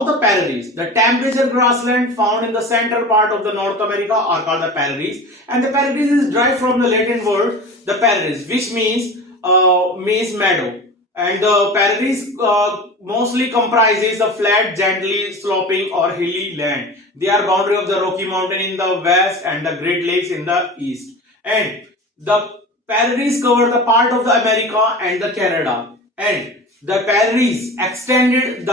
The prairies, the temperature grassland found in the central part of the North America are called the prairies, and the prairies is derived from the Latin word the prairies, which means meadow. And the prairies mostly comprises the flat, gently sloping or hilly land. They are boundary of the Rocky Mountain in the west and the Great Lakes in the east. And the prairies cover the part of the America and the Canada. And the prairies extended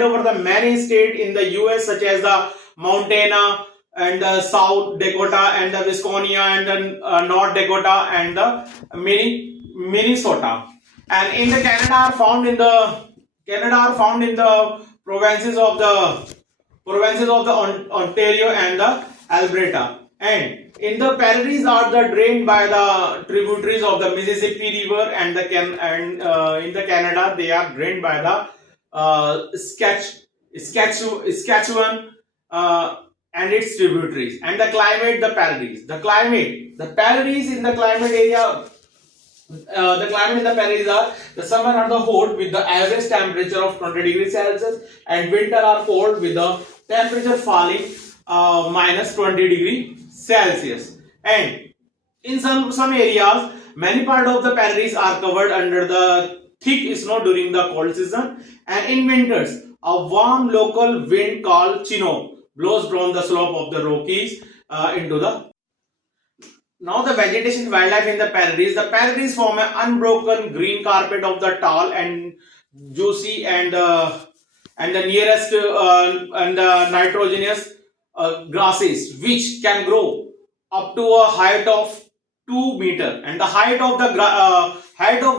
over the many states in the US such as the Montana and the South Dakota and the Wisconsin and the North Dakota and the Minnesota. And in the Canada are found in the provinces of the Ontario and the Alberta. And in the prairies are the drained by the tributaries of the Mississippi River and in the Canada they are drained by the Saskatchewan and its tributaries. And the climate, the prairies in the climate area. The climate in the prairies are the summer are the hot with the average temperature of 20 degrees Celsius, and winter are cold with the temperature falling minus 20 degree Celsius. And in some areas, many part of the prairies are covered under the thick snow during the cold season, and in winters, a warm local wind called Chinook blows down the slope of the Rockies into the. Now the vegetation wildlife in the prairies. The prairies form an unbroken green carpet of the tall and juicy and the nearest and nitrogenous grasses, which can grow up to a height of 2 meter. And the height of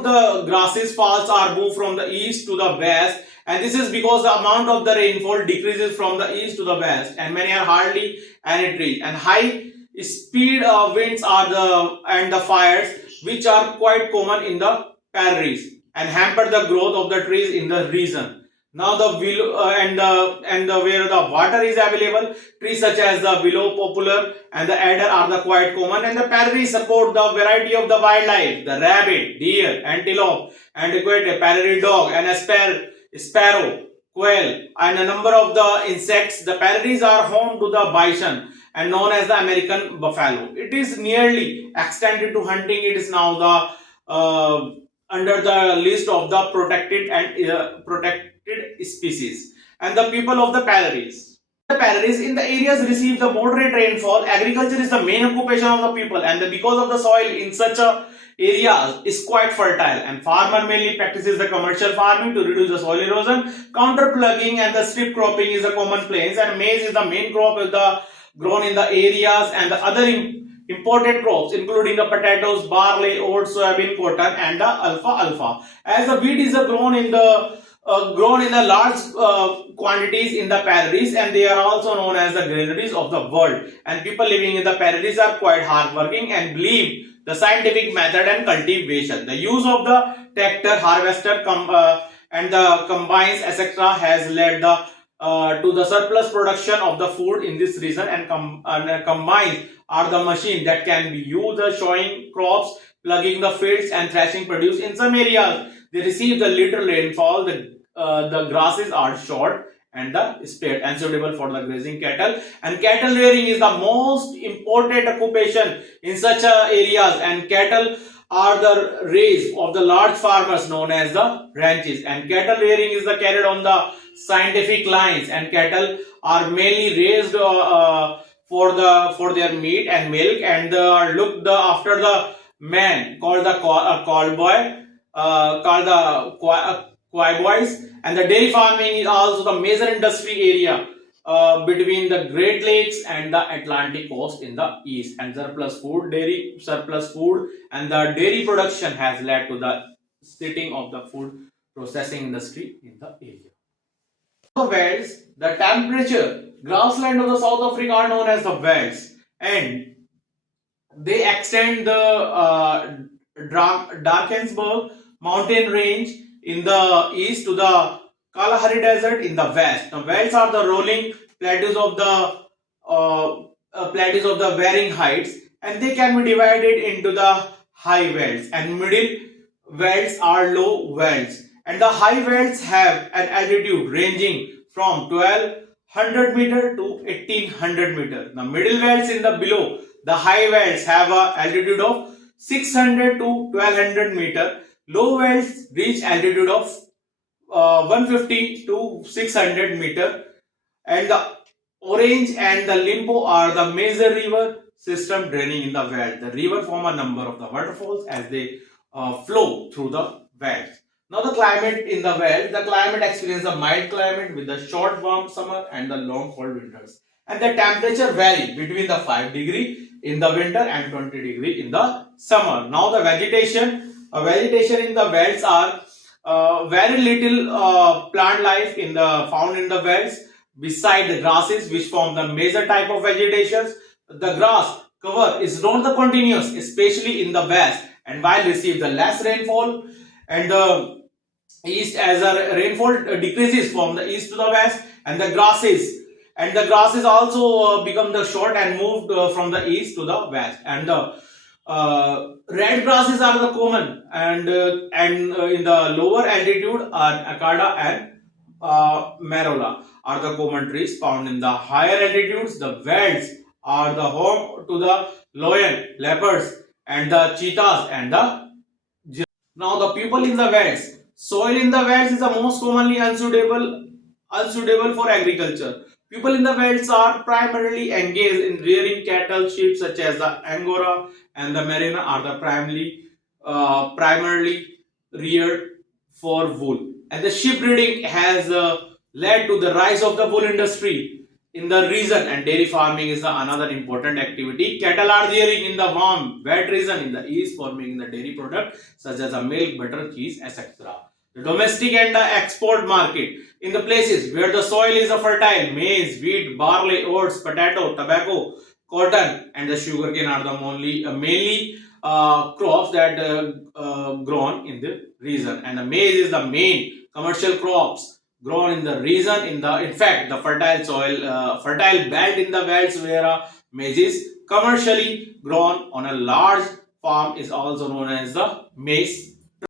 the grasses falls are moved from the east to the west, and this is because the amount of the rainfall decreases from the east to the west, and many are hardly any trees. And high speed winds are the fires which are quite common in the prairies and hamper the growth of the trees in the region. Now the willow and the where the water is available, trees such as the willow, poplar, and the alder are the quite common. And the prairies support the variety of the wildlife, the rabbit, deer, antelope, and equate prairie dog, and a sparrow, quail, and a number of the insects. The prairies are home to the bison and known as the American buffalo. It is nearly extended to hunting. It is now the under the list of the protected species. And the people of the prairies. The prairies in the areas receive the moderate rainfall. Agriculture is the main occupation of the people, and because of the soil in such a area is quite fertile, and farmer mainly practices the commercial farming to reduce the soil erosion. Counter plugging and the strip cropping is a commonplace, and maize is the main crop of the grown in the areas, and the other important crops including the potatoes, barley, oats, soybean, cotton, and the alfalfa. As the wheat is grown in the large quantities in the prairies, and they are also known as the granaries of the world. And people living in the prairies are quite hardworking and believe the scientific method and cultivation. The use of the tractor, harvester, and the combines, etc., has led to the surplus production of the food in this region. And combines are the machine that can be used showing crops, plugging the fields, and threshing produce. In some areas, they receive the little rainfall. The grasses are short and the spread and suitable for the grazing cattle. And cattle rearing is the most important occupation in such areas. And cattle are the raised of the large farmers known as the ranches. And cattle rearing is the carried on the scientific lines. And cattle are mainly raised for their meat and milk, and are looked after the man called the cowboy, called the boys. And the dairy farming is also the major industry area between the Great Lakes and the Atlantic coast in the east. And surplus food and the dairy production has led to the sitting of the food processing industry in the area. The welds, the temperature grassland of the South Africa are known as the welds, and they extend the Drakensberg mountain range in the east to the Kalahari Desert in the west. The welds are the rolling plateaus of the varying heights, and they can be divided into the high welds, and middle welds are low welds. And the high welds have an altitude ranging from 1200 meter to 1800 meter. The middle valles in the below the high valles have a altitude of 600 to 1200 meter. Low valles reach altitude of 150 to 600 meter, and the Orange and the Limpo are the major river system draining in the valley. The river form a number of the waterfalls as they flow through the valleys. Now the climate in the valley, the climate experiences a mild climate with the short warm summer and the long cold winters. And the temperature vary between the 5 degree in the winter and 20 degree in the summer. Now the vegetation in the valleys are very little plant life in the found in the valleys. Beside the grasses, which form the major type of vegetations, the grass cover is not the continuous, especially in the west, and while receive the less rainfall, and the east as a rainfall decreases from the east to the west, and the grasses also become the short and moved from the east to the west, and the red grasses are the common, and in the lower altitude are acada and marola are the common trees found in the higher altitudes. The velds are the home to the lion, leopards, and the cheetahs and the giraffes. Now the people in the velds. Soil in the velds is the most commonly unsuitable for agriculture. People in the velds are primarily engaged in rearing cattle, sheep such as the Angora and the Merina are the primarily reared for wool. And the sheep breeding has led to the rise of the wool industry in the region, and dairy farming is another important activity. Cattle are rearing in the warm, wet region in the east for making the dairy product such as the milk, butter, cheese, etc. The domestic and the export market in the places where the soil is fertile, maize, wheat, barley, oats, potato, tobacco, cotton, and the sugarcane are the mainly crops that grown in the region. And the maize is the main commercial crops grown in the region. In fact, the fertile belt in the belts where maize is commercially grown on a large farm is also known as the maize